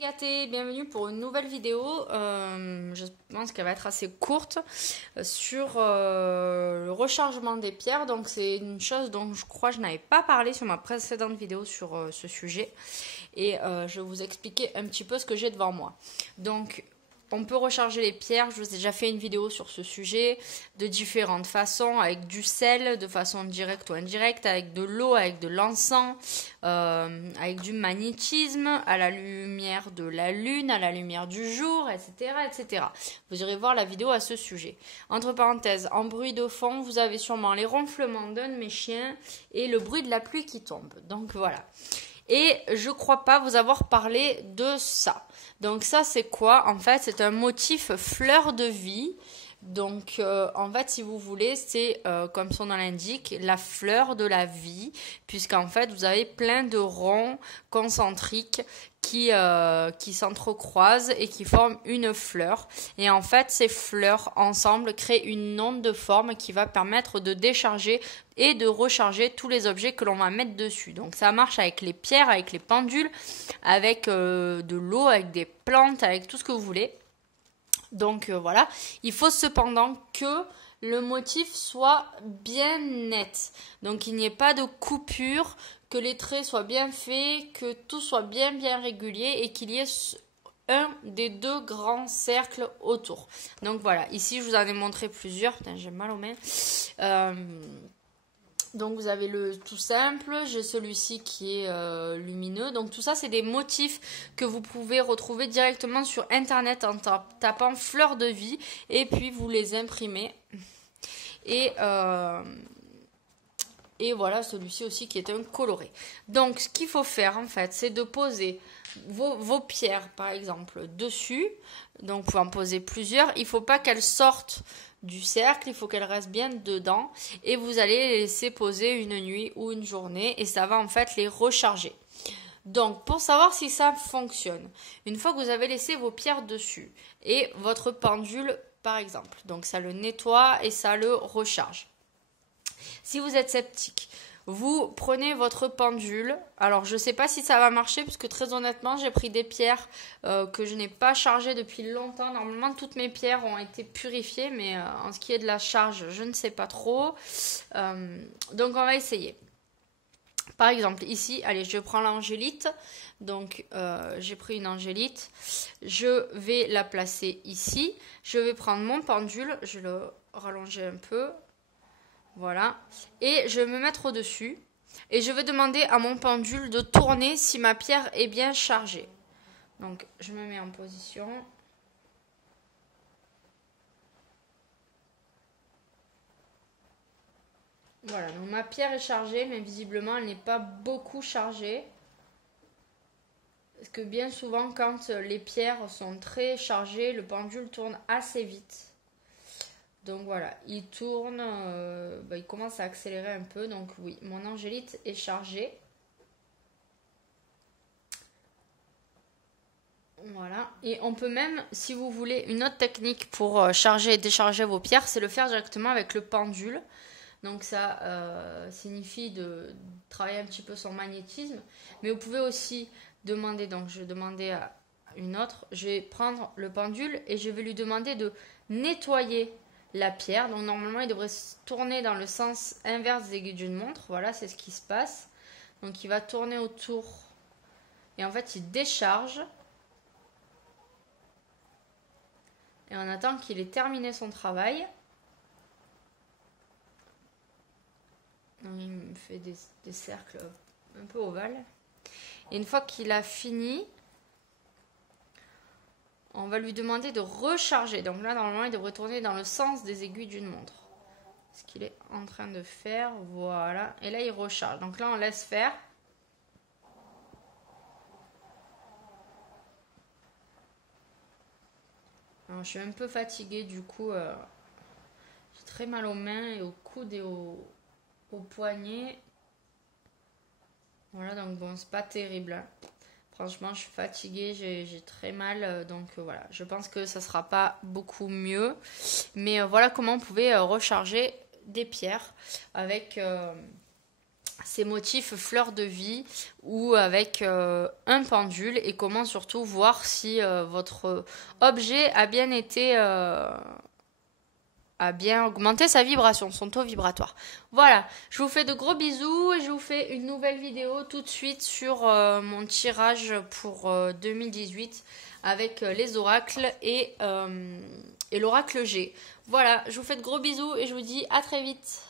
Gâté, bienvenue pour une nouvelle vidéo. Je pense qu'elle va être assez courte sur le rechargement des pierres. Donc c'est une chose dont je crois que je n'avais pas parlé sur ma précédente vidéo sur ce sujet. Et je vais vous expliquer un petit peu ce que j'ai devant moi. Donc on peut recharger les pierres, je vous ai déjà fait une vidéo sur ce sujet de différentes façons, avec du sel, de façon directe ou indirecte, avec de l'eau, avec de l'encens, avec du magnétisme, à la lumière de la lune, à la lumière du jour, etc., etc. Vous irez voir la vidéo à ce sujet. Entre parenthèses, en bruit de fond, vous avez sûrement les ronflements d'un de mes chiens et le bruit de la pluie qui tombe. Donc voilà. Et je crois pas vous avoir parlé de ça. Donc ça c'est quoi? En fait c'est un motif fleur de vie. Donc en fait si vous voulez c'est comme son nom l'indique la fleur de la vie, puisqu'en fait vous avez plein de ronds concentriques qui s'entrecroisent et qui forment une fleur. Et en fait ces fleurs ensemble créent une onde de forme qui va permettre de décharger et de recharger tous les objets que l'on va mettre dessus. Donc ça marche avec les pierres, avec les pendules, avec de l'eau, avec des plantes, avec tout ce que vous voulez. Donc voilà, il faut cependant que le motif soit bien net. Donc il n'y ait pas de coupure, que les traits soient bien faits, que tout soit bien régulier et qu'il y ait un des deux grands cercles autour. Donc voilà, ici je vous en ai montré plusieurs. Putain, j'ai mal aux mains. Donc vous avez le tout simple, j'ai celui-ci qui est lumineux. Donc tout ça c'est des motifs que vous pouvez retrouver directement sur internet en tapant fleurs de vie et puis vous les imprimez. Et voilà celui-ci aussi qui est un coloré. Donc ce qu'il faut faire en fait c'est de poser vos pierres par exemple dessus. Donc vous pouvez en poser plusieurs. Il ne faut pas qu'elles sortent du cercle, il faut qu'elle reste bien dedans et vous allez les laisser poser une nuit ou une journée et ça va en fait les recharger. Donc pour savoir si ça fonctionne, une fois que vous avez laissé vos pierres dessus et votre pendule par exemple, donc ça le nettoie et ça le recharge. Si vous êtes sceptique, vous prenez votre pendule. Alors je ne sais pas si ça va marcher puisque très honnêtement j'ai pris des pierres que je n'ai pas chargées depuis longtemps. Normalement toutes mes pierres ont été purifiées, mais en ce qui est de la charge je ne sais pas trop. Donc on va essayer. Par exemple ici, allez je prends l'angélite. Donc j'ai pris une angélite. Je vais la placer ici. Je vais prendre mon pendule. Je vais le rallonger un peu. Voilà, et je vais me mettre au-dessus et je vais demander à mon pendule de tourner si ma pierre est bien chargée. Donc je me mets en position. Voilà, donc ma pierre est chargée, mais visiblement elle n'est pas beaucoup chargée. Parce que bien souvent quand les pierres sont très chargées, le pendule tourne assez vite. Donc voilà, il tourne, il commence à accélérer un peu. Donc oui, mon angélite est chargée. Voilà, et on peut même, si vous voulez, une autre technique pour charger et décharger vos pierres, c'est le faire directement avec le pendule. Donc ça signifie de travailler un petit peu son magnétisme. Mais vous pouvez aussi demander, donc je vais demander à une autre, je vais prendre le pendule et je vais lui demander de nettoyer la pierre. Donc normalement il devrait se tourner dans le sens inverse des aiguilles d'une montre. Voilà, c'est ce qui se passe. Donc il va tourner autour et en fait il décharge. Et on attend qu'il ait terminé son travail. Donc il me fait des cercles un peu ovales. Et une fois qu'il a fini, on va lui demander de recharger. Donc là, normalement, il devrait tourner dans le sens des aiguilles d'une montre. Ce qu'il est en train de faire. Voilà. Et là, il recharge. Donc là, on laisse faire. Alors, je suis un peu fatiguée. Du coup, j'ai très mal aux mains et aux coudes et aux poignets. Voilà, donc bon, c'est pas terrible. Hein. Franchement, je suis fatiguée, j'ai très mal, donc voilà. Je pense que ça sera pas beaucoup mieux. Mais voilà comment on pouvait recharger des pierres avec ces motifs fleurs de vie ou avec un pendule, et comment surtout voir si votre objet a bien été a bien augmenté sa vibration, son taux vibratoire. Voilà, je vous fais de gros bisous et je vous fais une nouvelle vidéo tout de suite sur mon tirage pour 2018 avec les oracles et l'oracle G. Voilà, je vous fais de gros bisous et je vous dis à très vite.